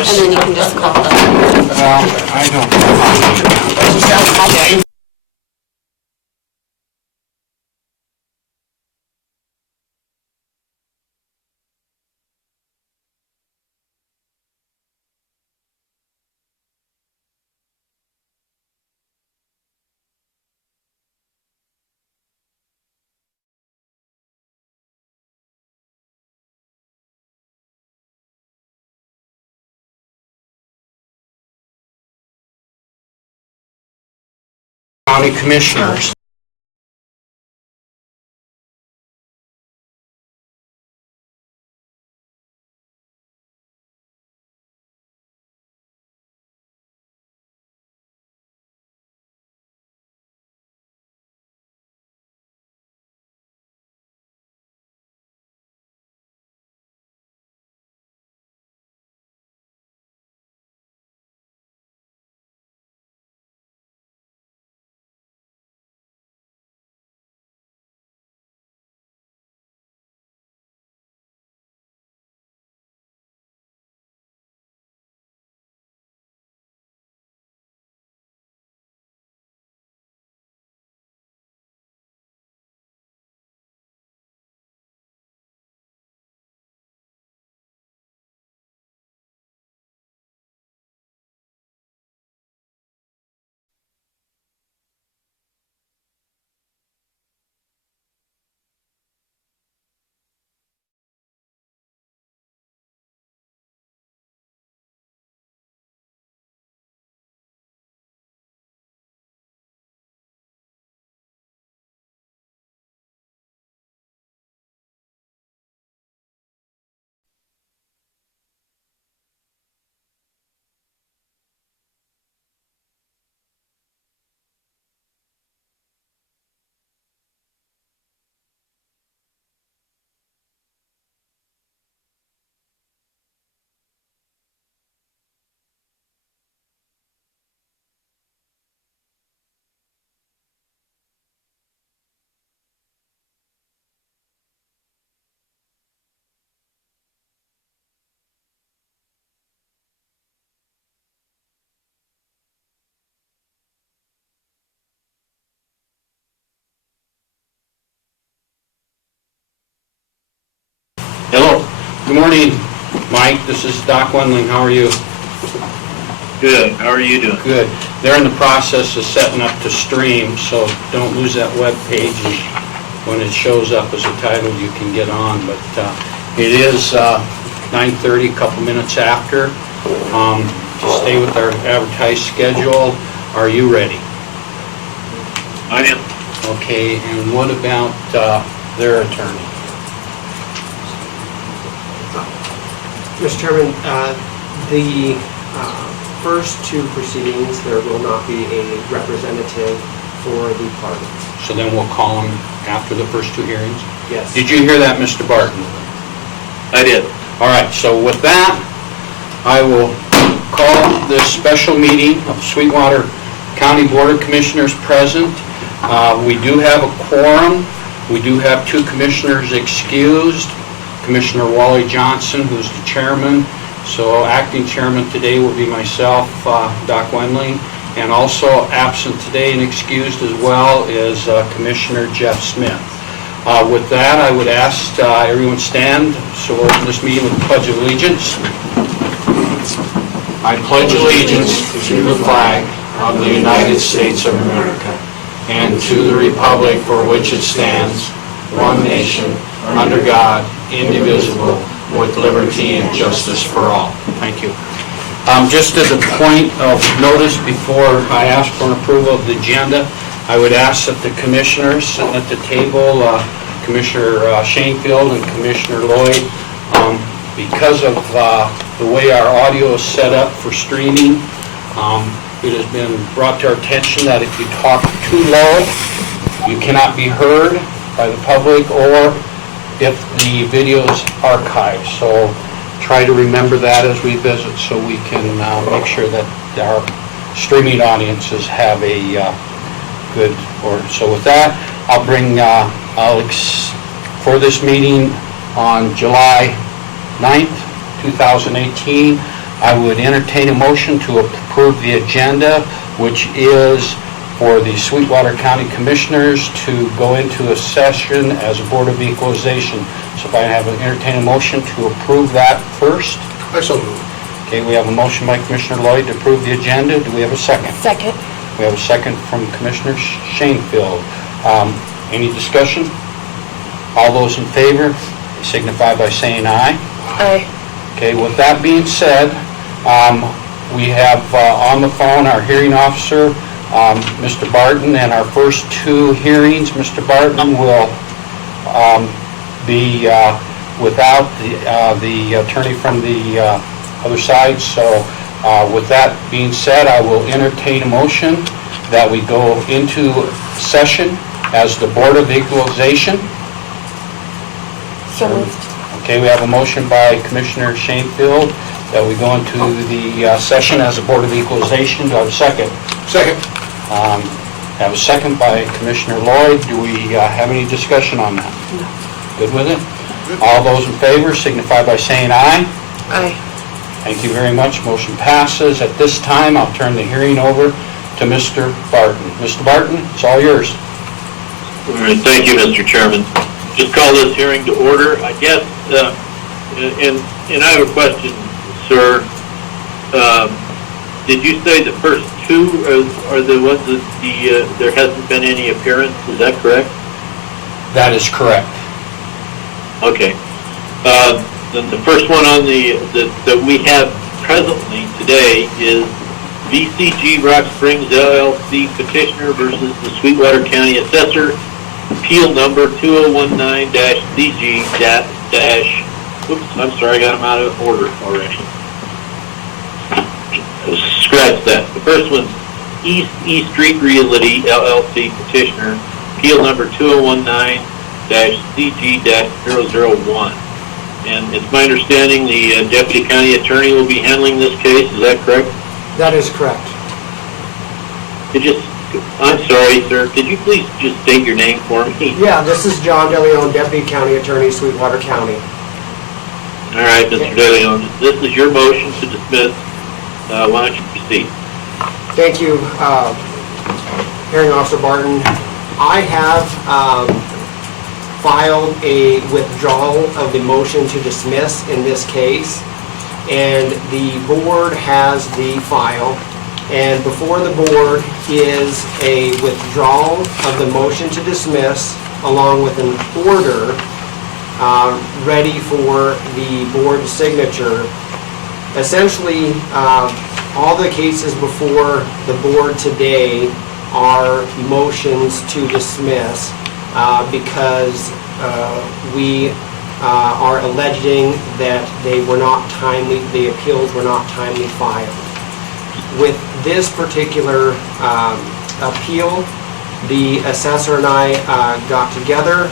And then you can just call them. I don't. County Commissioners. Hello. Good morning, Mike. This is Doc Wendling. How are you? Good. How are you doing? Good. They're in the process of setting up to stream, so don't lose that web page. And when it shows up as a title, you can get on. But it is 9:30, a couple minutes after. To stay with our advertised schedule. Are you ready? I am. Okay. And what about their attorney? Mr. Chairman, the first two proceedings, there will not be a representative for the party. So then we'll call them after the first two hearings? Yes. Did you hear that, Mr. Barton? I did. All right, so with that, I will call this special meeting of Sweetwater County Board of Commissioners present. We do have a quorum. We do have two commissioners excused. Commissioner Wally Johnson, who's the chairman. So acting chairman today will be myself, Doc Wendling, and also absent today and excused as well is Commissioner Jeff Smith. With that, I would ask everyone stand. So we'll open this meeting with the Pledge of Allegiance. I pledge allegiance to the flag of the United States of America and to the republic for which it stands, one nation, under God, indivisible, with liberty and justice for all. Thank you. Just as a point of notice before I ask for an approval of the agenda, I would ask that the commissioners sitting at the table, Commissioner Shanefield and Commissioner Lloyd, because of the way our audio is set up for streaming, it has been brought to our attention that if you talk too low, you cannot be heard by the public, or if the video is archived. So try to remember that as we visit, so we can make sure that our streaming audiences have a good order. So with that, I'll bring Alex for this meeting on July 9th, 2018. I would entertain a motion to approve the agenda, which is for the Sweetwater County Commissioners to go into a session as a Board of Equalization. So if I have an entertain a motion to approve that first. I so move. Okay, we have a motion by Commissioner Lloyd to approve the agenda. Do we have a second? Second. We have a second from Commissioner Shanefield. Any discussion? All those in favor signify by saying aye. Aye. Okay, with that being said, we have on the phone our hearing officer, Mr. Barton, and our first two hearings, Mr. Barton will be without the attorney from the other side. So with that being said, I will entertain a motion that we go into session as the Board of Equalization. So moved. Okay, we have a motion by Commissioner Shanefield that we go into the session as a Board of Equalization. Do I have a second? Second. I have a second by Commissioner Lloyd. Do we have any discussion on that? No. Good with it? All those in favor signify by saying aye. Aye. Thank you very much. Motion passes. At this time, I'll turn the hearing over to Mr. Barton. Mr. Barton, it's all yours. All right, thank you, Mr. Chairman. Just call this hearing to order. I guess, and I have a question, sir. Did you say the first two are the ones that there hasn't been any appearance? Is that correct? That is correct. Okay. Then the first one on that we have presently today is VCG Rock Springs LLC petitioner versus the Sweetwater County Assessor, appeal number 2019-CG oops, I'm sorry, I got them out of order already. Scratch that. The first one's E Street Realty LLC petitioner, appeal number 2019-CG-001. And it's my understanding the Deputy County Attorney will be handling this case, is that correct? That is correct. I'm sorry, sir, could you please just state your name for me? Yeah, this is John DeLeon, Deputy County Attorney, Sweetwater County. All right, Mr. DeLeon, this is your motion to dismiss. Why don't you proceed? Thank you, Hearing Officer Barton. I have filed a withdrawal of the motion to dismiss in this case, and the board has the file. And before the board is a withdrawal of the motion to dismiss, along with an order ready for the board's signature. Essentially, all the cases before the board today are motions to dismiss because we are alleging that they were not timely, the appeals were not timely filed. With this particular appeal, the assessor and I got together.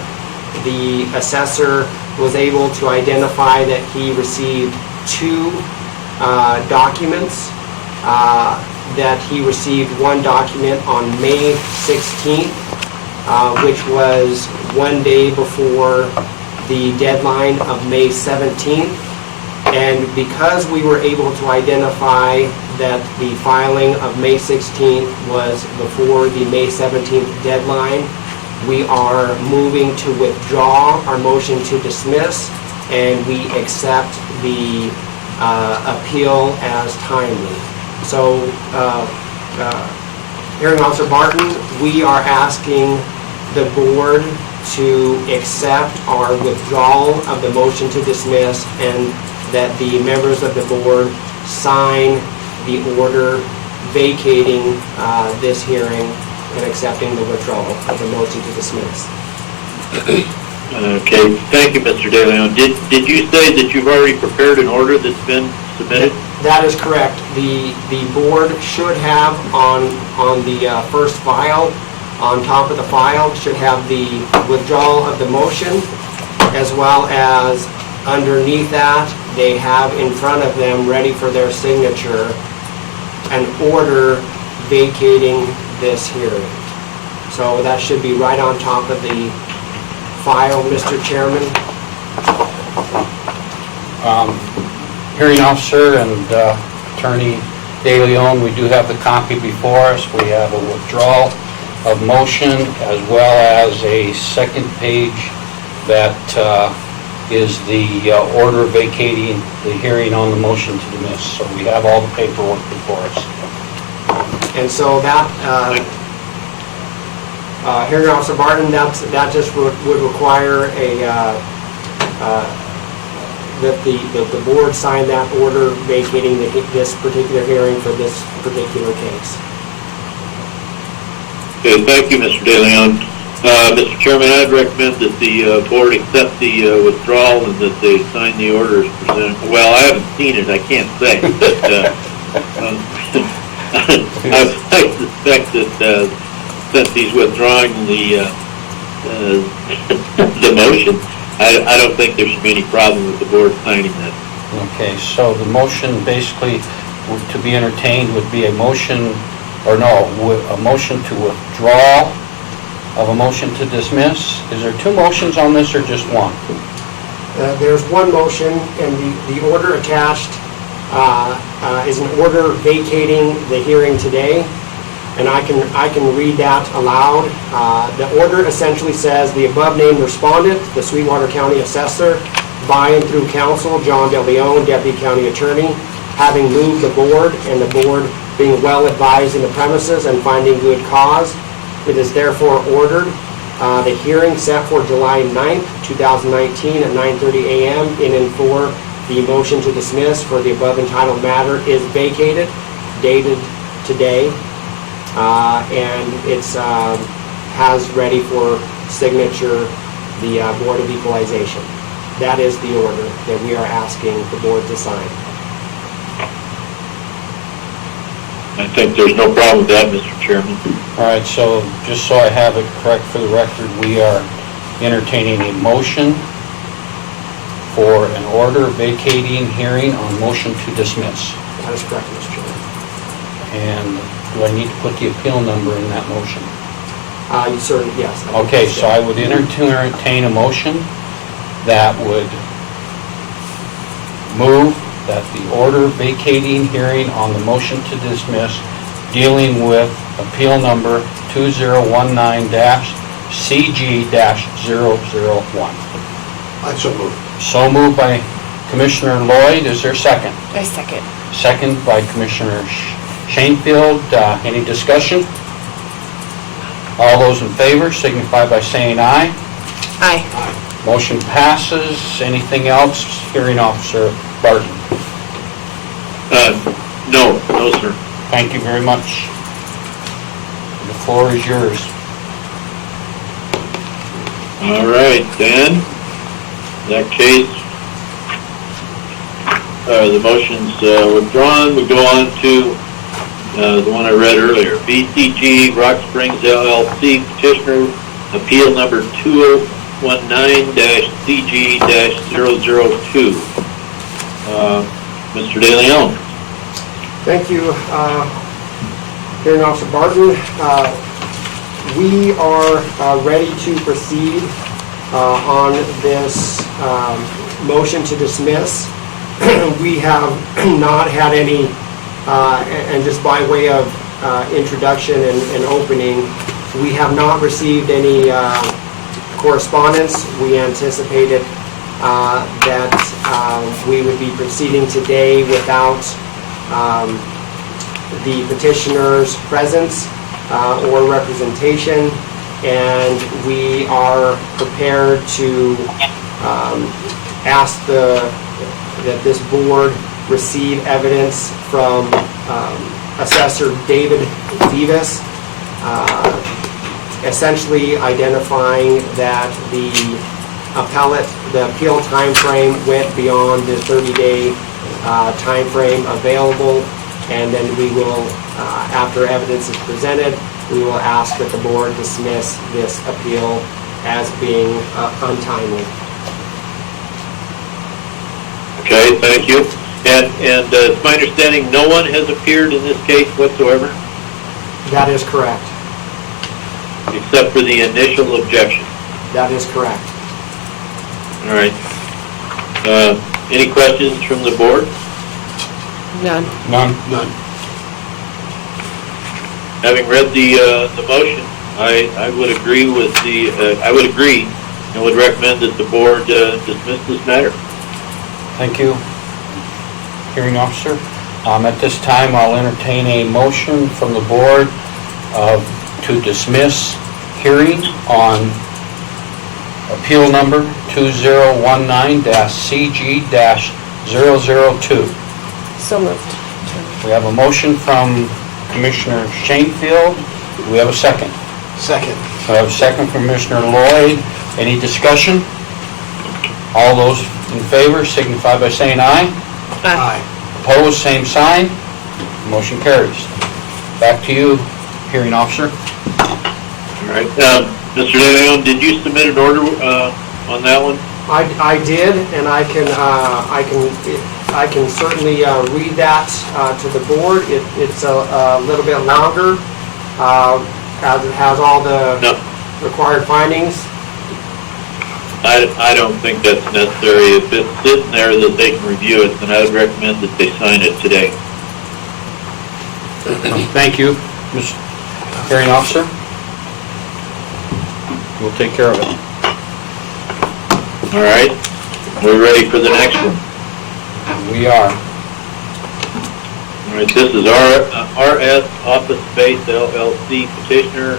The assessor was able to identify that he received two documents, that he received one document on May 16th, which was one day before the deadline of May 17th. And because we were able to identify that the filing of May 16th was before the May 17th deadline, we are moving to withdraw our motion to dismiss, and we accept the appeal as timely. So, Hearing Officer Barton, we are asking the board to accept our withdrawal of the motion to dismiss, and that the members of the board sign the order vacating this hearing and accepting the withdrawal of the motion to dismiss. Okay, thank you, Mr. DeLeon. Did you say that you've already prepared an order that's been submitted? That is correct. The board should have on the first file, on top of the file, should have the withdrawal of the motion, as well as underneath that, they have in front of them, ready for their signature, an order vacating this hearing. So that should be right on top of the file, Mr. Chairman. Hearing officer and Attorney De Leon, we do have the copy before us. We have a withdrawal of motion as well as a second page that is the order vacating the hearing on the motion to dismiss. So we have all the paperwork before us. And so that, Hearing Officer Barton, that just would require that the board sign that order vacating this particular hearing for this particular case. Okay, thank you, Mr. De Leon. Mr. Chairman, I'd recommend that the board accept the withdrawal and that they sign the order as presented. Well, I haven't seen it, I can't say, but I suspect that since he's withdrawing the motion, I don't think there should be any problem with the board signing that. Okay, so the motion basically to be entertained would be a motion, or no, a motion to withdraw of a motion to dismiss. Is there two motions on this or just one? There's one motion, and the order attached is an order vacating the hearing today, and I can read that aloud. The order essentially says the above named respondent, the Sweetwater County Assessor, by and through counsel, John De Leon, Deputy County Attorney, having moved the board, and the board being well advised in the premises and finding good cause, it is therefore ordered the hearing set for July 9th, 2019 at 9:30 a.m. in and for the motion to dismiss for the above entitled matter is vacated, dated today, and it's has ready for signature the Board of Equalization. That is the order that we are asking the board to sign. I think there's no problem with that, Mr. Chairman. All right, so just so I have it correct for the record, we are entertaining a motion for an order vacating hearing on motion to dismiss. That is correct, Mr. Chairman. And do I need to put the appeal number in that motion? You certainly, yes. Okay, so I would entertain a motion that would move that the order vacating hearing on the motion to dismiss dealing with appeal number 2019-CG-001. I so move. So moved by Commissioner Lloyd. Is there a second? I second. Second by Commissioner Shanefield. Any discussion? All those in favor signify by saying aye. Aye. Motion passes. Anything else? Hearing Officer Barton. No, sir. Thank you very much. The floor is yours. All right, then, in that case, the motion's withdrawn. We go on to the one I read earlier. BCG Rock Springs LLC petitioner appeal number 2019-CG-002. Mr. De Leon. Thank you, Hearing Officer Barton. We are ready to proceed on this motion to dismiss. We have not had any, and just by way of introduction and opening, we have not received any correspondence. We anticipated that we would be proceeding today without the petitioner's presence or representation, and we are prepared to ask that this board receive evidence from Assessor David Vivas, essentially identifying that the appeal time frame went beyond the 30-day time frame available, and then we will, after evidence is presented, we will ask that the board dismiss this appeal as being untimely. Okay, thank you. And it's my understanding no one has appeared in this case whatsoever, That is correct. except for the initial objection. That is correct. All right. Any questions from the board? None. None? None. Having read the motion, I would agree with I would agree and would recommend that the board dismiss this matter. Thank you. Hearing officer. At this time, I'll entertain a motion from the board to dismiss hearing on appeal number 2019-CG-002. So moved. We have a motion from Commissioner Shanefield. Do we have a second? Second. We have a second from Commissioner Lloyd. Any discussion? All those in favor signify by saying aye. Aye. Opposed, same sign. Motion carries. Back to you, hearing officer. All right. Mr. De Leon, did you submit an order on that one? I did, and I can certainly read that to the board. It's a little bit longer, as it has all the No. required findings. I don't think that's necessary. If it's sitting there that they can review it, then I would recommend that they sign it today. Thank you, Mr. Hearing Officer. We'll take care of it. All right. We're ready for the next one. We are. All right. This is RS Office Space LLC petitioner,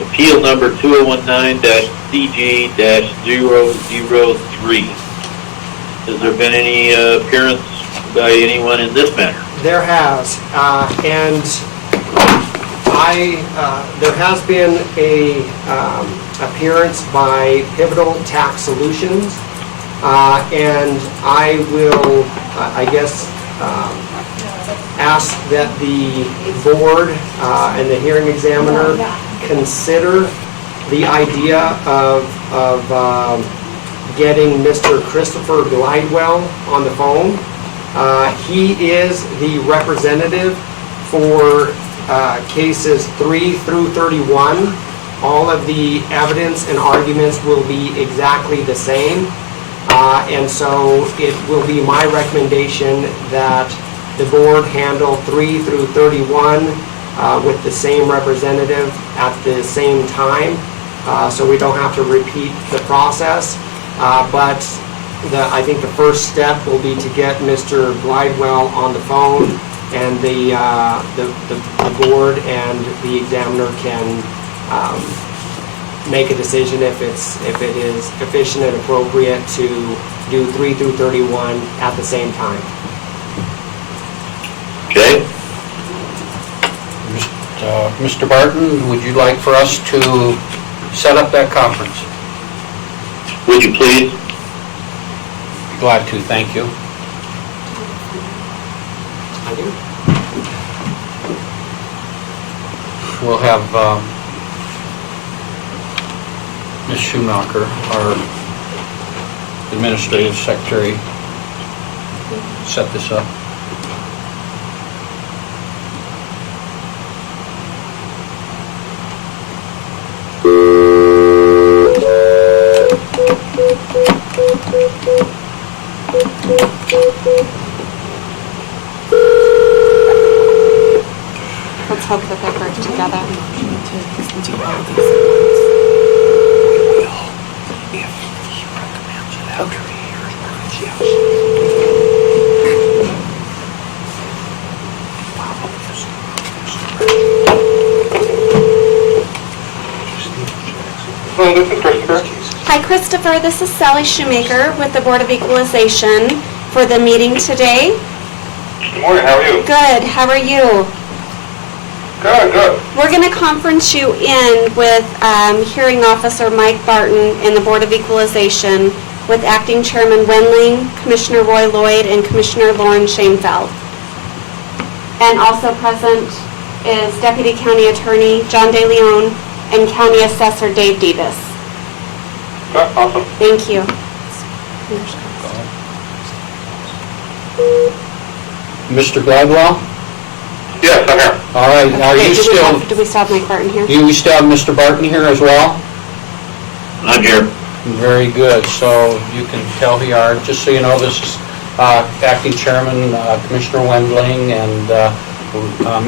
appeal number 2019-CG-003. Has there been any appearance by anyone in this matter? There has, and there has been a appearance by Pivotal Tax Solutions, and I will, I guess, ask that the board and the hearing examiner consider the idea of getting Mr. Christopher Glidewell on the phone. He is the representative for cases 3 through 31. All of the evidence and arguments will be exactly the same. And so it will be my recommendation that the board handle 3 through 31 with the same representative at the same time, so we don't have to repeat the process. But I think the first step will be to get Mr. Glidewell on the phone, and the board and the examiner can make a decision if it is efficient and appropriate to do 3 through 31 at the same time. Okay. Mr. Barton, would you like for us to set up that conference? Would you please? Glad to, thank you. I do. We'll have Ms. Schumacher, our administrative secretary, set this up. Let's hope that they work together. Hello, this is Christopher. Hi, Christopher. This is Sally Shoemaker with the Board of Equalization for the meeting today. Good morning, how are you? Good. How are you? Good, good. We're going to conference you in with Hearing Officer Mike Barton and the Board of Equalization with Acting Chairman Wendling, Commissioner Roy Lloyd, and Commissioner Lauren Shainfeld. And also present is Deputy County Attorney John De Leon and County Assessor Dave Davis. That's awesome. Thank you. Mr. Glidewell? Yes, I'm here. All right, are Okay, you do still, we still have Mike Barton here? do we still have Mr. Barton here as well? I'm here. Very good, so you can tell we are, just so you know, this is Acting Chairman Commissioner Wendling, and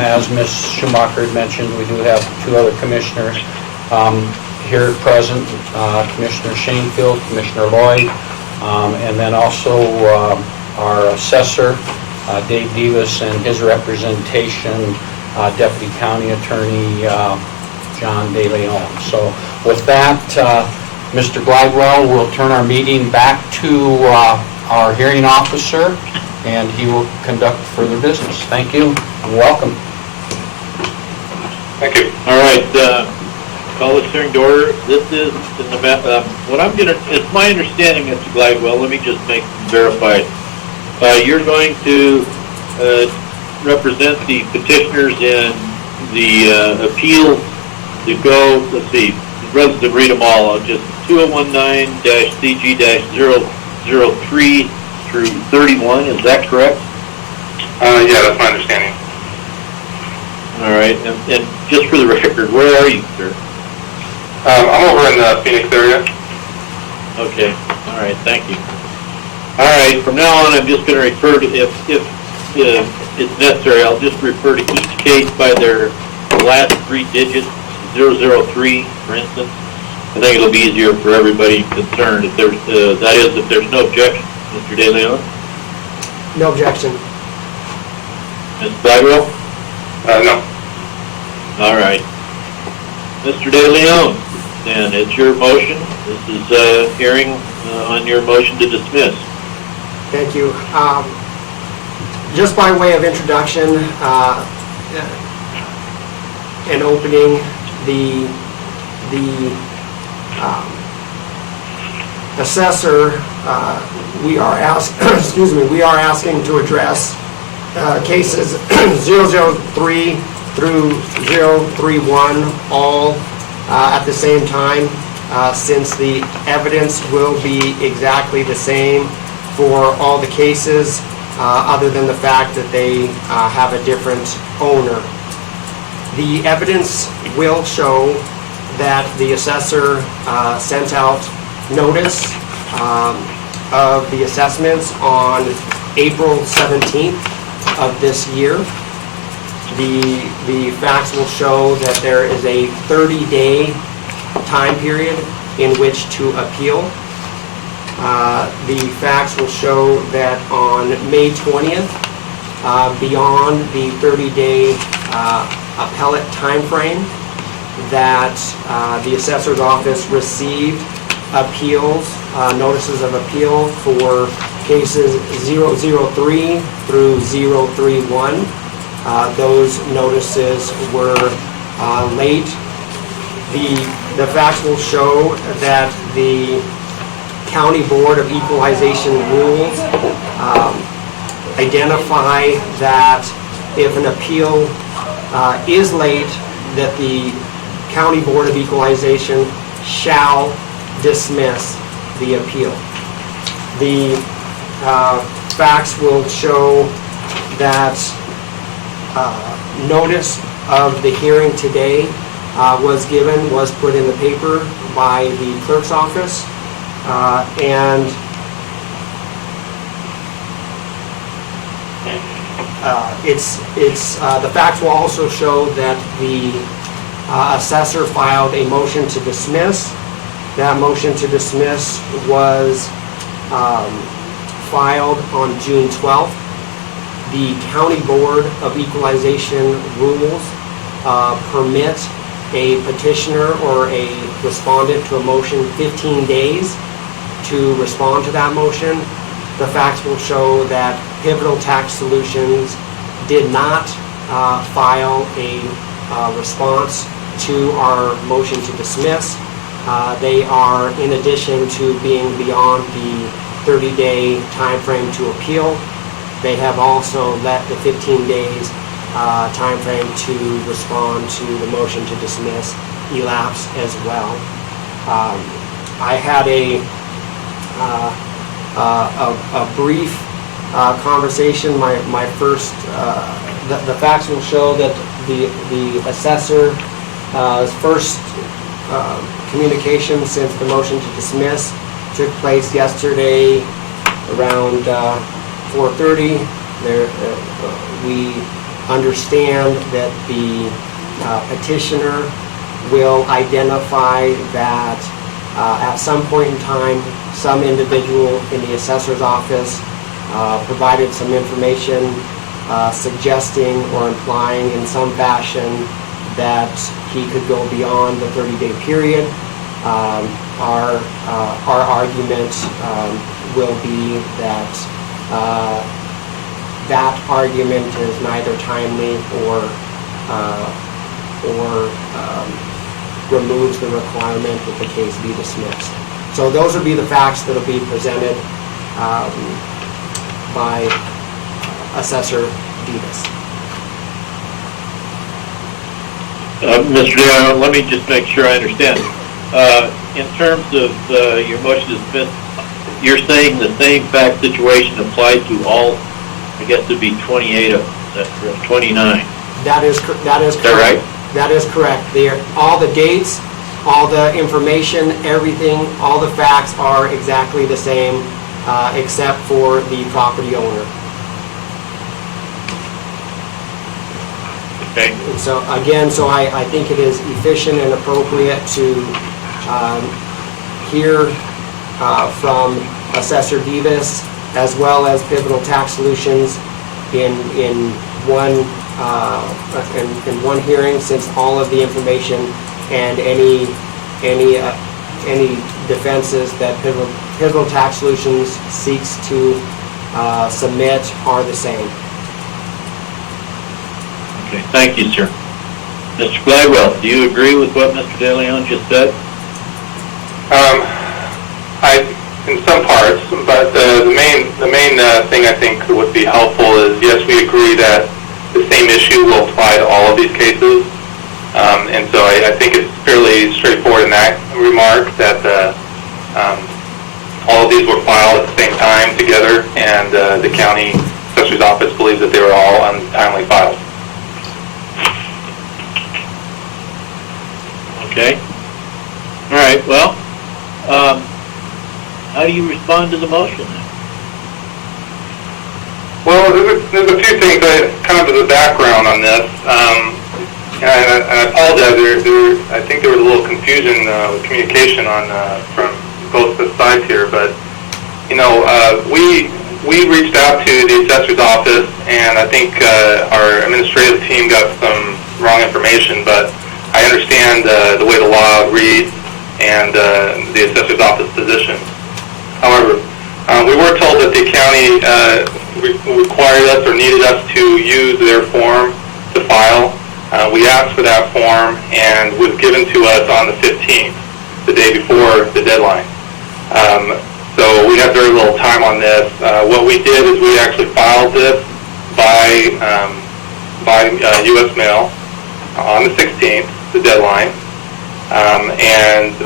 as Ms. Schumacher had mentioned, we do have two other commissioners here present, Commissioner Shanefield, Commissioner Lloyd, and then also our assessor, Dave Davis, and his representation, Deputy County Attorney John De Leon. So with that, Mr. Glidewell will turn our meeting back to our hearing officer, and he will conduct further business. Thank you and welcome. Thank you. All right, call this hearing to order. This is in the, what I'm gonna, it's my understanding, Mr. Glidewell, let me just verify it. You're going to represent the petitioners in the appeal to go, let's see, rather than read them all, I'll just 2019-CG-003 through 31, is that correct? Yeah, that's my understanding. All right, and just for the record, where are you, sir? I'm over in the Phoenix area. Okay, all right, thank you. All right, from now on, I'm just going to refer to, if it's necessary, I'll just refer to each case by their last three digits, 003, for instance. I think it'll be easier for everybody concerned if there's, that is, if there's no objection. Mr. De Leon? No objection. Ms. Bagwell? No. All right. Mr. De Leon, then it's your motion. This is a hearing on your motion to dismiss. Thank you. Just by way of introduction and opening, the assessor, we are asking to address cases 003 through 031 all at the same time, since the evidence will be exactly the same for all the cases, other than the fact that they have a different owner. The evidence will show that the assessor sent out notice of the assessments on April 17th of this year. The facts will show that there is a 30-day time period in which to appeal. The facts will show that on May 20th, beyond the 30-day appellate time frame, that the assessor's office received appeals, notices of appeal for cases 003 through 031. Those notices were late. The facts will show that the County Board of Equalization rules identify that if an appeal is late, that the County Board of Equalization shall dismiss the appeal. The facts will show that notice of the hearing today was put in the paper by the clerk's office, and the facts will also show that the assessor filed a motion to dismiss. That motion to dismiss was filed on June 12th. The County Board of Equalization rules permit a petitioner or a respondent to a motion 15 days to respond to that motion. The facts will show that Pivotal Tax Solutions did not file a response to our motion to dismiss. They are, in addition to being beyond the 30-day time frame to appeal, they have also let the 15 days time frame to respond to the motion to dismiss elapse as well. I had a brief conversation. My first, the facts will show that the assessor's first communication since the motion to dismiss took place yesterday around 4:30, we understand that the petitioner will identify that at some point in time, some individual in the assessor's office provided some information suggesting or implying in some fashion that he could go beyond the 30-day period. Our argument will be that that argument is neither timely or removes the requirement that the case be dismissed. So those will be the facts that will be presented by Assessor Davis. Mr. Dillon, let me just make sure I understand. In terms of your motion to dismiss, you're saying the same fact situation applies to all, I guess it'd be 28 of them, 29. That is correct. Is that right? That is correct. All the dates, all the information, everything, all the facts are exactly the same, except for the property owner. Okay. And so again, I think it is efficient and appropriate to hear from Assessor Davis as well as Pivotal Tax Solutions in one hearing, since all of the information and any defenses that Pivotal Tax Solutions seeks to submit are the same. Okay, thank you, sir. Mr. Gladwell, do you agree with what Mr. De Leon just said? In some parts, but the main thing I think would be helpful is, yes, we agree that the same issue will apply to all of these cases. And so I think it's fairly straightforward in that remark that all of these were filed at the same time together, and the county assessor's office believes that they were all untimely filed. Okay. All right, well, how do you respond to the motion then? Well, there's a few things kind of as a background on this. And I apologize. I think there was a little confusion with communication from both the sides here. But we reached out to the assessor's office, and I think our administrative team got some wrong information. But I understand the way the law reads and the assessor's office position. However, we were told that the county required us or needed us to use their form to file. We asked for that form, and was given to us on the 15th, the day before the deadline. So we had very little time on this. What we did is we actually filed this by U.S. mail on the 16th, the deadline. And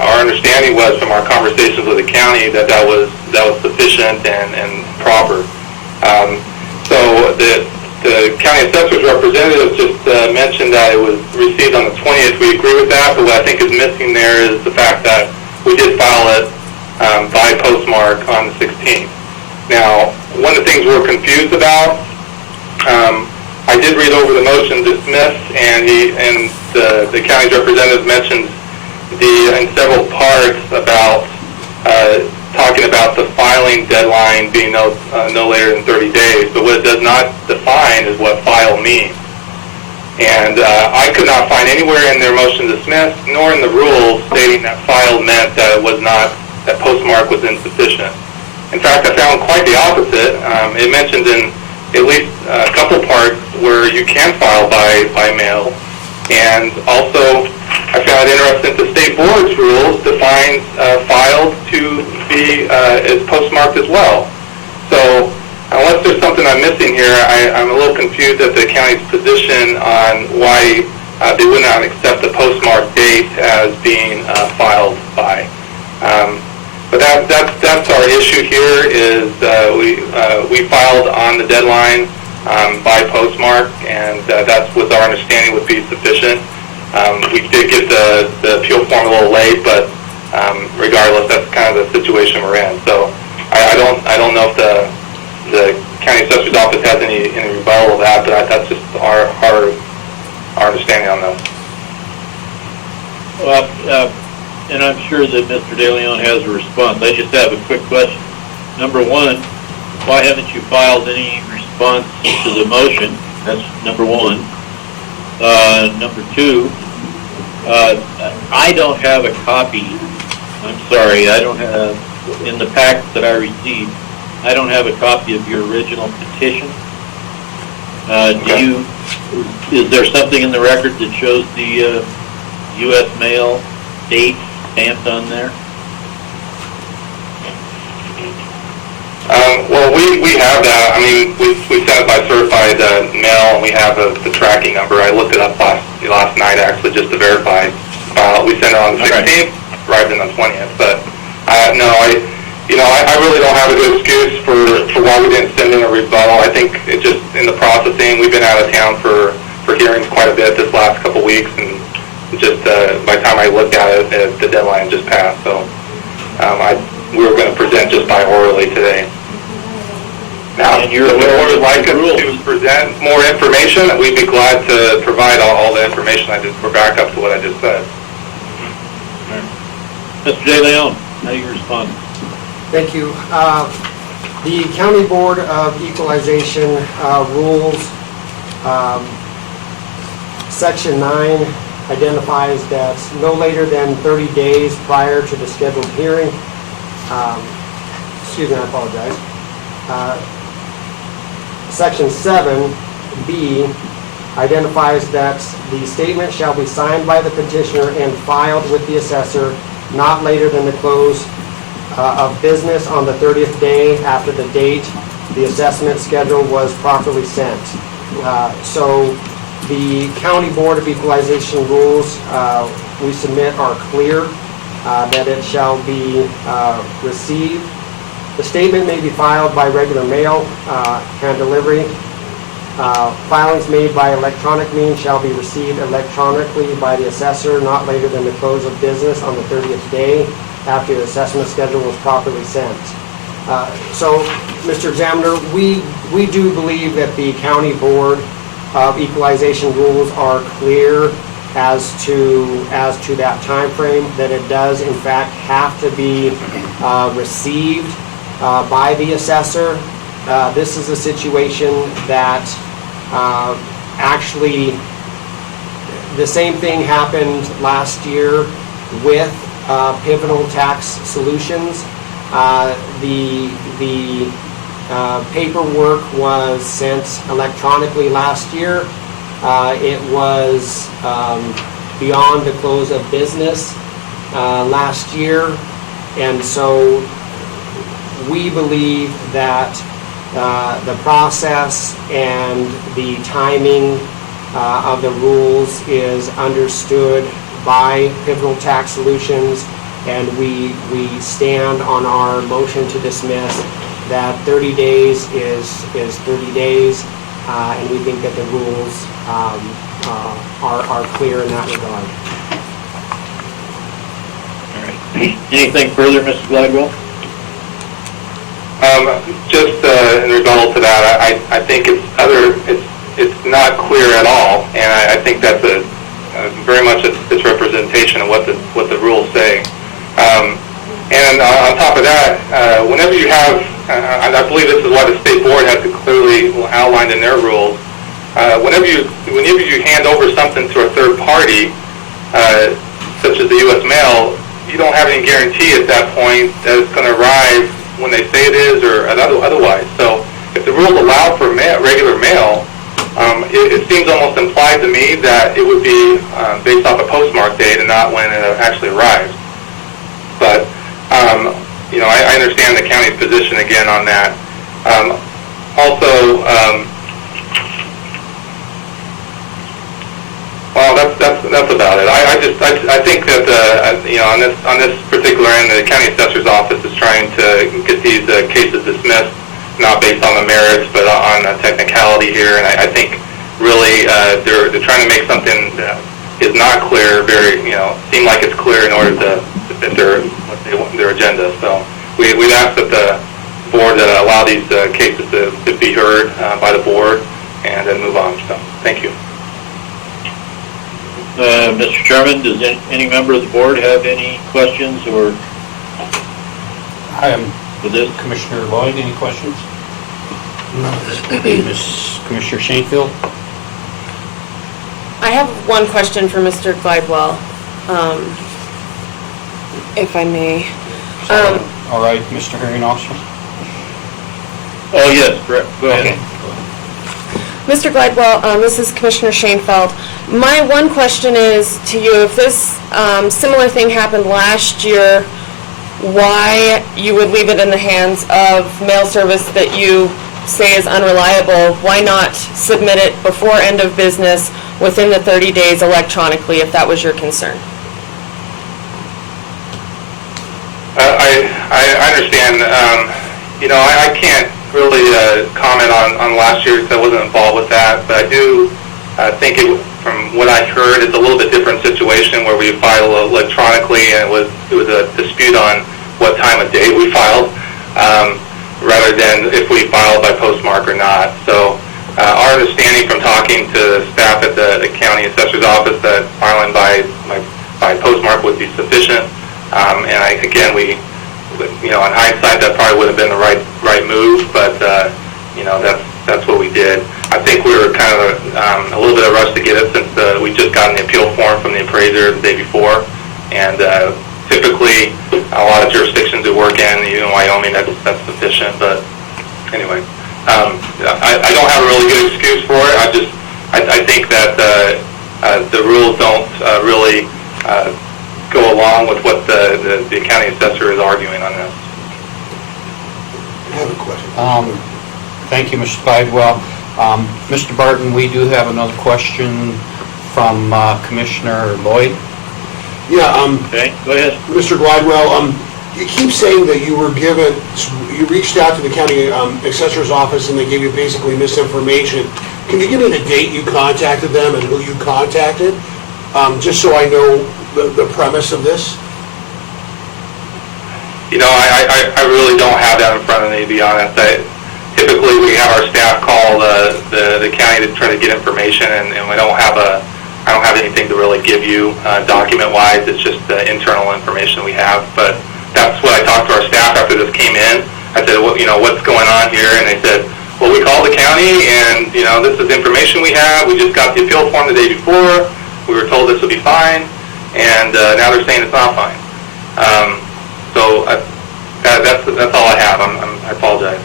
our understanding was from our conversations with the county that was sufficient and proper. So the county assessor's representative just mentioned that it was received on the 20th. We agree with that, but what I think is missing there is the fact that we did file it by postmark on the 16th. Now, one of the things we're confused about, I did read over the motion to dismiss, and the county's representative mentioned in several parts about talking about the filing deadline being no later than 30 days. But what it does not define is what file means. And I could not find anywhere in their motion to dismiss, nor in the rules, stating that file meant that that postmark was insufficient. In fact, I found quite the opposite. It mentioned in at least a couple parts where you can file by mail. And also, I found it interesting that the state board's rules defines filed to be as postmarked as well. So unless there's something I'm missing here, I'm a little confused at the county's position on why they would not accept the postmark date as being filed by. But that's our issue here is we filed on the deadline by postmark, and that's what our understanding would be sufficient. We did get the appeal form a little late, but regardless, that's kind of the situation we're in. So I don't know if the county assessor's office has any rebuttal of that, but that's just our understanding on that. Well, and I'm sure that Mr. De Leon has a response. I just have a quick question. Number one, why haven't you filed any response to the motion? That's number one. Number two, I don't have a copy. I'm sorry, I don't have, in the packet that I received, I don't have a copy of your original petition. Is there something in the record that shows the U.S. mail date stamped on there? Well, we have that. I mean, we sent it by certified mail, and we have the tracking number. I looked it up last night, actually, just to verify. We sent it on the 16th, arrived in on the 20th. But, no, I really don't have a good excuse for why we didn't send in a rebuttal. I think it just, in the processing, we've been out of town for hearings quite a bit this last couple weeks, and just by the time I looked at it, the deadline just passed. So we were going to present just by orally today. Now, if the board would like us to present more information, we'd be glad to provide all the information. We're back up to what I just said. Mr. De Leon, how do you respond? Thank you. The County Board of Equalization rules, Section 9 identifies that no later than 30 days prior to the scheduled hearing, excuse me, I apologize. Section 7B identifies that the statement shall be signed by the petitioner and filed with the assessor not later than the close of business on the 30th day after the date the assessment schedule was properly sent. So the County Board of Equalization rules we submit are clear that it shall be received. The statement may be filed by regular mail, hand delivery. Filings made by electronic means shall be received electronically by the assessor not later than the close of business on the 30th day after the assessment schedule was properly sent. So, Mr. Examiner, we do believe that the County Board of Equalization rules are clear as to that time frame, that it does in fact have to be received by the assessor. This is a situation that actually the same thing happened last year with Pivotal Tax Solutions. The paperwork was sent electronically last year. It was beyond the close of business last year, and so we believe that the process and the timing of the rules is understood by Pivotal Tax Solutions, and we stand on our motion to dismiss that 30 days is 30 days, and we think that the rules are clear in that regard. All right. Anything further, Mr. Gladwell? Just in rebuttal to that, I think it's not clear at all, and I think that's very much a misrepresentation of what the rules say. And on top of that, whenever you have, I believe this is why the state board has it clearly outlined in their rules. Whenever you hand over something to a third party, such as the U.S. mail, you don't have any guarantee at that point that it's going to arrive when they say it is or otherwise. So if the rules allow for regular mail, it seems almost implied to me that it would be based off a postmark date and not when it actually arrives. But, I understand the county's position again on that. Well, that's about it. I think that on this particular end, the county assessor's office is trying to get these cases dismissed, not based on the merits, but on a technicality here. And I think really they're trying to make something that is not clear seem like it's clear in order to fit their agenda. So we'd ask that the board board allow these cases to be heard by the board and then move on. So, thank you. Mr. Chairman, does any member of the board have any questions or I am for this? Commissioner Lloyd, any questions? Ms. Commissioner Shanefield? I have one question for Mr. Glidewell, if I may. All right, Mr. Hearing Officer? Oh, yes, correct. Go ahead. Okay. Mr. Glidewell, this is Commissioner Shanefield. My one question is to you, if this similar thing happened last year, why you would leave it in the hands of mail service that you say is unreliable? Why not submit it before end of business within the 30 days electronically, if that was your concern? I understand. I can't really comment on last year because I wasn't involved with that, but I do think from what I heard, it's a little bit different situation where we file electronically, and it was a dispute on what time of day we filed, rather than if we filed by postmark or not. So our understanding from talking to staff at the county assessor's office that filing by postmark would be sufficient. On hindsight, that probably would have been the right move, but that's what we did. I think we were kind of a little bit of a rush to get it since we just got the appeal form from the appraiser the day before, and typically a lot of jurisdictions we work in, even Wyoming, that's sufficient. But anyway, I don't have a really good excuse for it. I think that the rules don't really go along with what the county assessor is arguing on this. I have a question. Thank you, Mr. Glidewell. Mr. Barton, we do have another question from Commissioner Lloyd. Yeah, Okay, go ahead. Mr. Glidewell, you keep saying that you reached out to the county assessor's office and they gave you basically misinformation. Can you give me the date you contacted them and who you contacted? Just so I know the premise of this. I really don't have that in front of me, to be honest. Typically, we have our staff call the county to try to get information, and I don't have anything to really give you document-wise. It's just internal information we have. But that's what I talked to our staff after this came in. I said, what's going on here? And they said, well, we called the county, and this is information we have. We just got the appeal form the day before. We were told this would be fine, and now they're saying it's not fine. That's all I have. I apologize.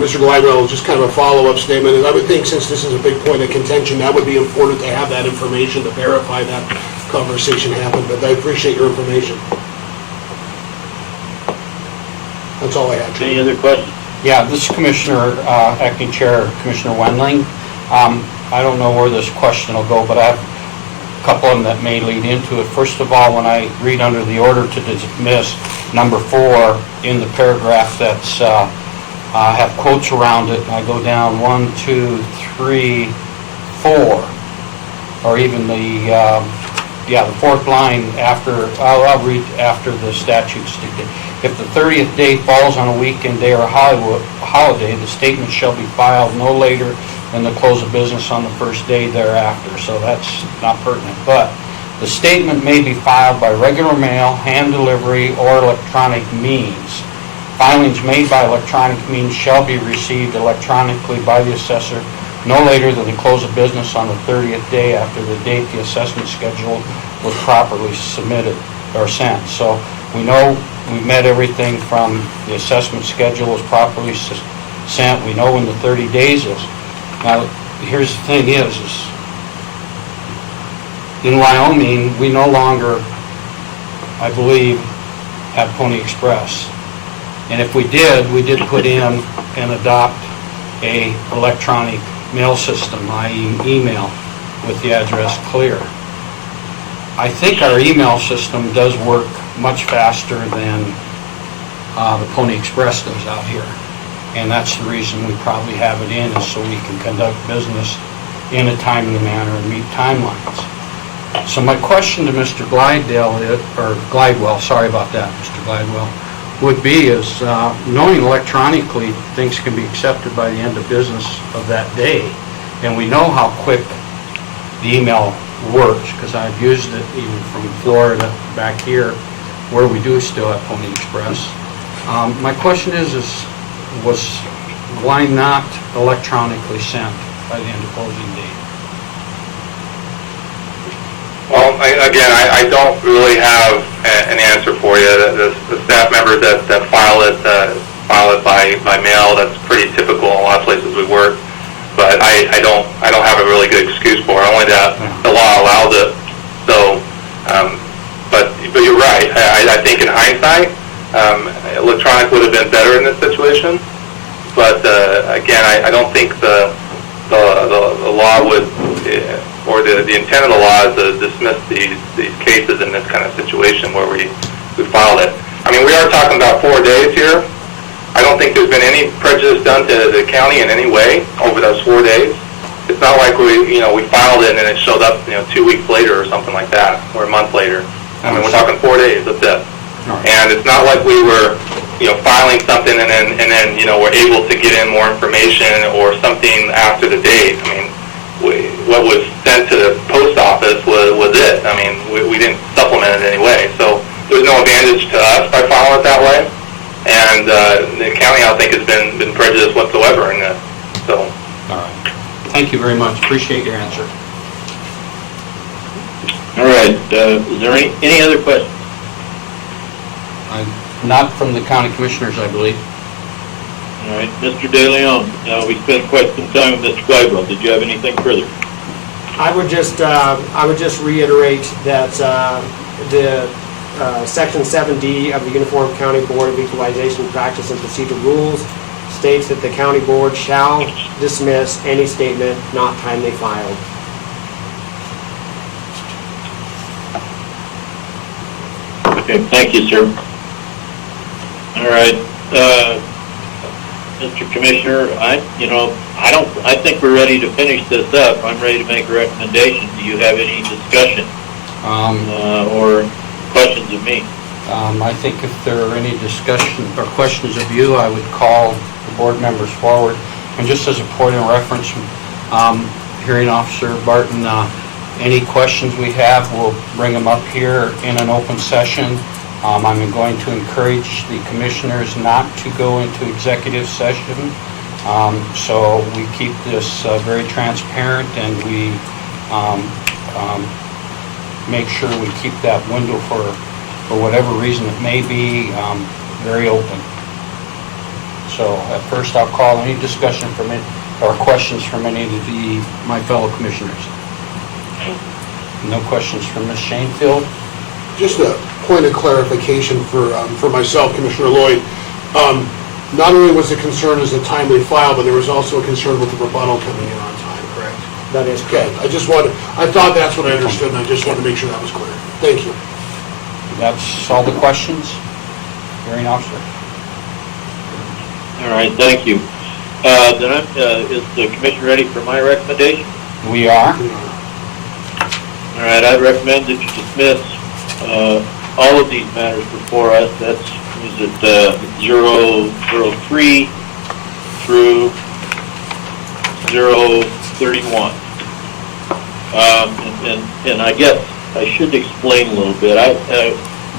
Mr. Glidewell, just kind of a follow-up statement. And I would think since this is a big point of contention, that would be important to have that information to verify that conversation happened. But I appreciate your information. That's all I have. Any other questions? Yeah, this is Commissioner, Acting Chair Commissioner Wendling. I don't know where this question will go, but I have a couple of them that may lead into it. First of all, when I read under the order to dismiss, number 4 in the paragraph that's have quotes around it, and I go down 1, 2, 3, 4, or even the fourth line after, I'll read after the statutes. If the 30th day falls on a weekend day or a holiday, the statement shall be filed no later than the close of business on the first day thereafter. So that's not pertinent. But the statement may be filed by regular mail, hand delivery, or electronic means. Filings made by electronic means shall be received electronically by the assessor no later than the close of business on the 30th day after the date the assessment schedule was properly submitted or sent. So we know we met everything from the assessment schedule was properly sent. We know when the 30 days is. Now, here's the thing is in Wyoming, we no longer, I believe, have Pony Express. And if we did put in and adopt a electronic mail system, i.e. email, with the address clear. I think our email system does work much faster than the Pony Express does out here. And that's the reason we probably have it in, is so we can conduct business in a timely manner and meet timelines. So my question to Mr. Glidewell, sorry about that, Mr. Glidewell, would be is knowing electronically things can be accepted by the end of business of that day. And we know how quick the email works because I've used it even from Florida back here where we do still have Pony Express. My question was why not electronically sent by the end of closing date? Well, I don't really have an answer for you. The staff members that file it by mail. That's pretty typical in a lot of places we work. But I don't have a really good excuse for it. Only that the law allows it. So, but you're right. I think in hindsight, electronic would have been better in this situation. But again, I don't think the law would. Or the intent of the law is to dismiss these cases in this kind of situation where we filed it. I mean, we are talking about 4 days here. I don't think there's been any prejudice done to the county in any way over those 4 days. It's not like we filed it and then it showed up 2 weeks later or something like that, or a month later. I mean, we're talking 4 days. That's it. And it's not like we were filing something and then we're able to get in more information or something after the date. I mean, what was sent to the post office was it. I mean, we didn't supplement it in any way. So there's no advantage to us by filing it that way. And the county, I think, has been prejudiced whatsoever in this. So. All right. Thank you very much. Appreciate your answer. All right, is there any other questions? Not from the county commissioners, I believe. All right, Mr. De Leon, we spent quite some time with Mr. Glidewell. Did you have anything further? I would just reiterate that the Section 7D of the Uniform County Board of Equalization Practice and Procedure Rules states that the county board shall dismiss any statement not timely filed. Okay, thank you, sir. All right, Mr. Commissioner, I think we're ready to finish this up. I'm ready to make a recommendation. Do you have any discussion or questions of me? I think if there are any discussion or questions of you, I would call the board members forward. And just as a point of reference, Hearing Officer Barton, any questions we have, we'll bring them up here in an open session. I'm going to encourage the commissioners not to go into executive session. So we keep this very transparent and we make sure we keep that window for whatever reason it may be, very open. So at first I'll call any discussion from it or questions from any of my fellow commissioners. No questions from Ms. Shanefield? Just a point of clarification for myself, Commissioner Lloyd. Not only was the concern as a timely file, but there was also a concern with the rebuttal coming in on time, correct? That is Okay, correct. I thought that's what I understood, and I just wanted to make sure that was clear. Thank you. That's all the questions? Hearing Officer? All right, thank you. Then is the commission ready for my recommendation? We are. All right, I recommend that you dismiss all of these matters before us. That's 003 through 031. And I guess I should explain a little bit.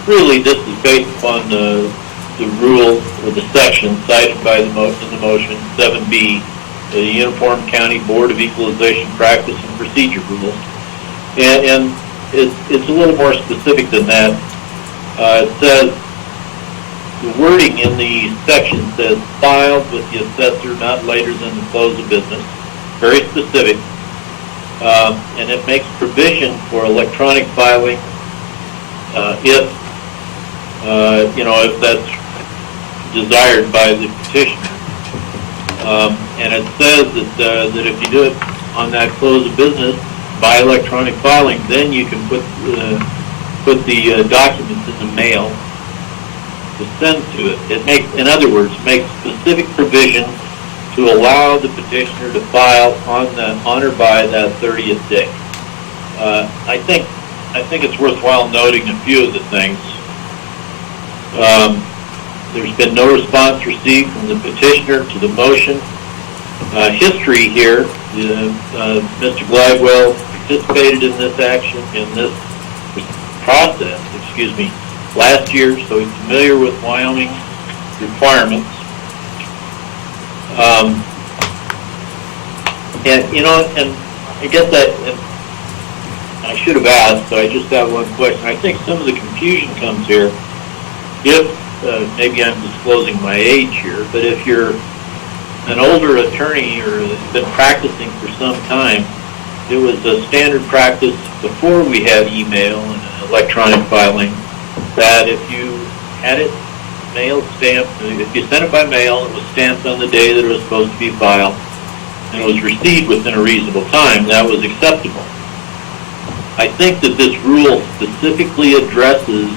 Really, this is based upon the rule or the section cited by in the motion 7B, the Uniform County Board of Equalization Practice and Procedure Rules. And it's a little more specific than that. It says, the wording in the section says, filed with the assessor not later than the close of business. Very specific. And it makes provision for electronic filing if that's desired by the petitioner. And it says that if you do it on that close of business by electronic filing, then you can put the documents in the mail to send to it. It makes, in other words, makes specific provision to allow the petitioner to file on or by that 30th day. I think it's worthwhile noting a few of the things. There's been no response received from the petitioner to the motion. History here, Mr. Gladwell participated in this action, in this process, last year, so he's familiar with Wyoming requirements. And I guess I should have asked, so I just have one question. I think some of the confusion comes here. If, maybe I'm disclosing my age here, but if you're an older attorney or has been practicing for some time, it was a standard practice before we had email and electronic filing that if you had it mail stamped, if you sent it by mail, it was stamped on the day that it was supposed to be filed, and it was received within a reasonable time, that was acceptable. I think that this rule specifically addresses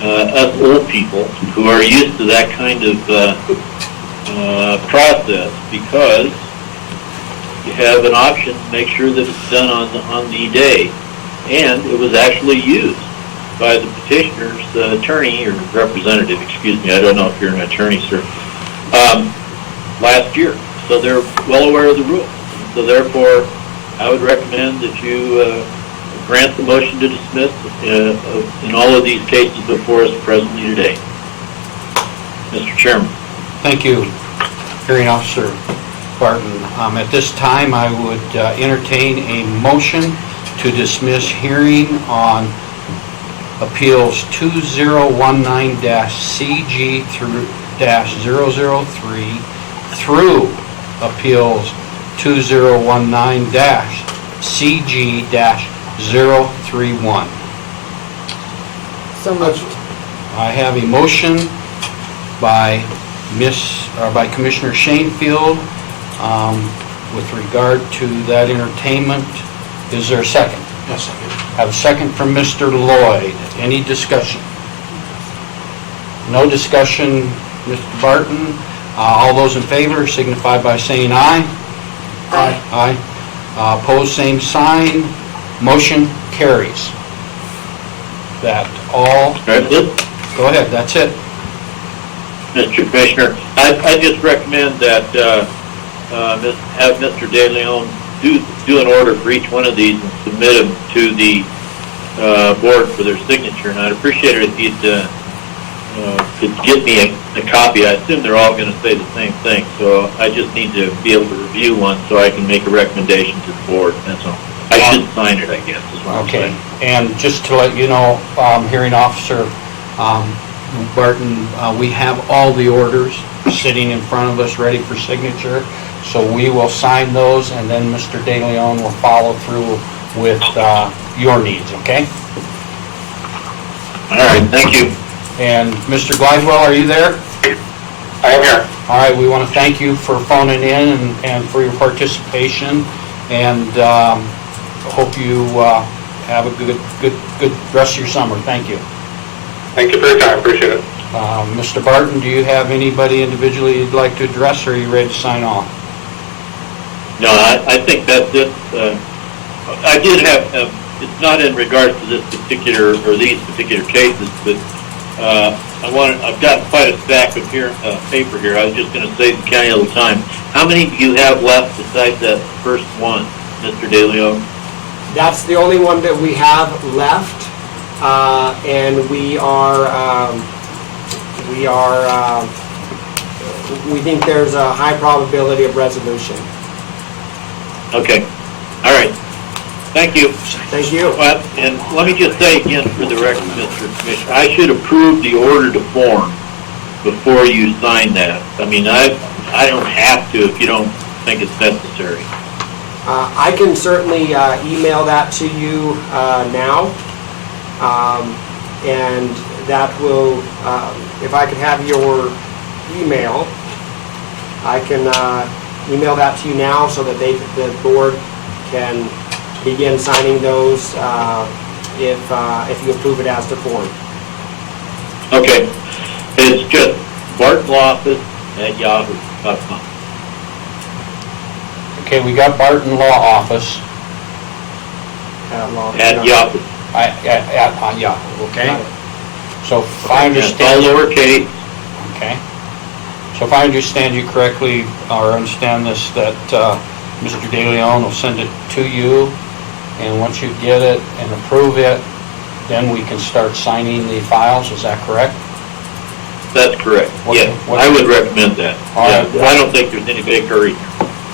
us old people who are used to that kind of process, because you have an option to make sure that it's done on the day, and it was actually used by the petitioner's attorney or representative, I don't know if you're an attorney, sir, last year. So they're well aware of the rule. So therefore, I would recommend that you grant the motion to dismiss in all of these cases before us presently today. Mr. Chairman. Thank you, Hearing Officer Barton. At this time, I would entertain a motion to dismiss hearing on Appeals 2019-CG through -003 through Appeals 2019-CG-031. So moved. I have a motion by Commissioner Shanefield with regard to that entertainment. Is there a second? Yes, second. Have a second from Mr. Lloyd. Any discussion? No discussion, Mr. Barton. All those in favor signify by saying aye. Aye. Aye. Opposed, same sign. Motion carries. That all. That's it. Go ahead, that's it. Mr. Commissioner, I just recommend that have Mr. De Leon do an order for each one of these and submit them to the board for their signature. And I'd appreciate it if you'd could get me a copy. I assume they're all going to say the same thing, so I just need to be able to review one so I can make a recommendation to the board. That's all. I should sign it, I guess, is what I'm Okay, saying. and just to let you know, Hearing Officer Barton, we have all the orders sitting in front of us ready for signature, so we will sign those, and then Mr. De Leon will follow through with your needs, okay? All right, thank you. And Mr. Glidewell, are you there? I am here. All right, we want to thank you for phoning in and for your participation, and hope you have a good rest of your summer. Thank you. Thank you for your time. Appreciate it. Mr. Barton, do you have anybody individually you'd like to address, or are you ready to sign off? No, I think that's it. I did have, it's not in regards to this particular, or these particular cases, but I've got quite a stack of paper here. I was just going to save the county a little time. How many do you have left besides that first one, Mr. De Leon? That's the only one that we have left, and we think there's a high probability of resolution. Okay. All right. Thank you. Thank you. And let me just say again for the record, Mr. Commissioner, I should approve the order to form before you sign that. I mean, I don't have to if you don't think it's necessary. I can certainly email that to you now, and that will, if I could have your email, I can email that to you now so that the board can begin signing those if you approve it as to form. Okay. It's just bartonlawoffice@yahoo.com. Okay, we got Barton Law Office At Yahoo. at Yahoo, okay? Got it. So if I All understand, lowercase, Okay? So if I understand you correctly, or understand this, that Mr. De Leon will send it to you, and once you get it and approve it, then we can start signing the files, is that correct? That's correct. What- Yes, what- I would recommend that. All Yeah, right. I don't think there's any big hurry.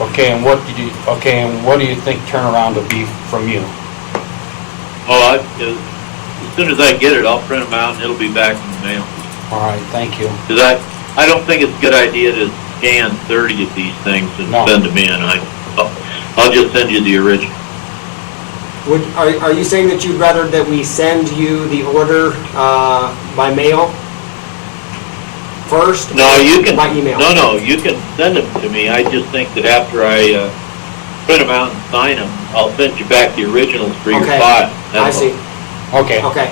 Okay, and what do you think turnaround will be from you? Oh, as soon as I get it, I'll print them out and it'll be back in the mail. All right, thank you. Because I don't think it's a good idea to scan 30 of these things and No. send them in. I'll just send you the original. Are you saying that you'd rather that we send you the order by mail first? No, you or can, by email? no, you can send them to me. I just think that after I print them out and sign them, I'll send you back the originals for your Okay. file. I That's see. Okay, Okay.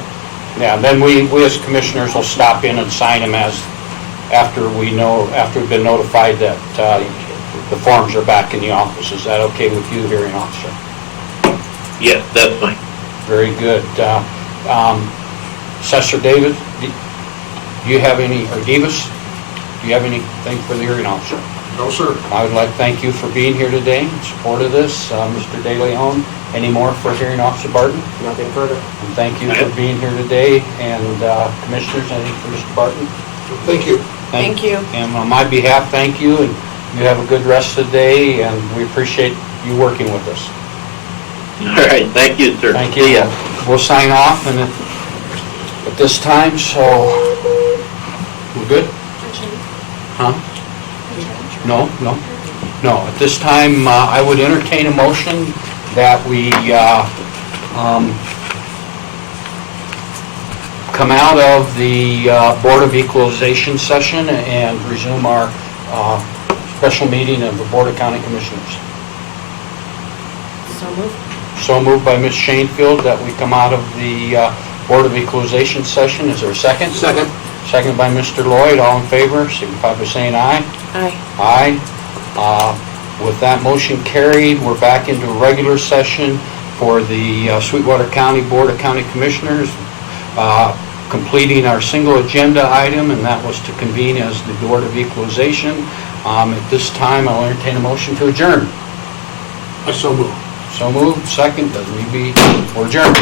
yeah, then we as commissioners will stop in and sign them after we've been notified that the forms are back in the office. Is that okay with you, hearing officer? all. Yes, that's fine. Very good. Assessor David, do you have any, or Davis, do you have anything for the hearing officer? No, sir. I would like to thank you for being here today in support of this. Mr. De Leon, any more for hearing officer Barton? Nothing further. And thank you for being here today. And commissioners, anything for Mr. Barton? Thank you. Thank you. And on my behalf, thank you, and you have a good rest of the day, and we appreciate you working with us. All right, thank you, sir. Thank See you. ya. We'll sign off and at this time, so we're good? Huh? No. At this time, I would entertain a motion that we come out of the Board of Equalization session and resume our special meeting of the Board of County Commissioners. So moved. So moved by Ms. Shanefield that we come out of the Board of Equalization session. Is there a second? Second. Second by Mr. Lloyd. All in favor, signify by saying aye. Aye. Aye. With that motion carried, we're back into a regular session for the Sweetwater County Board of County Commissioners, completing our single agenda item, and that was to convene as the Board of Equalization. At this time, I'll entertain a motion to adjourn. I so move. So moved, second, doesn't need to be, we're adjourned.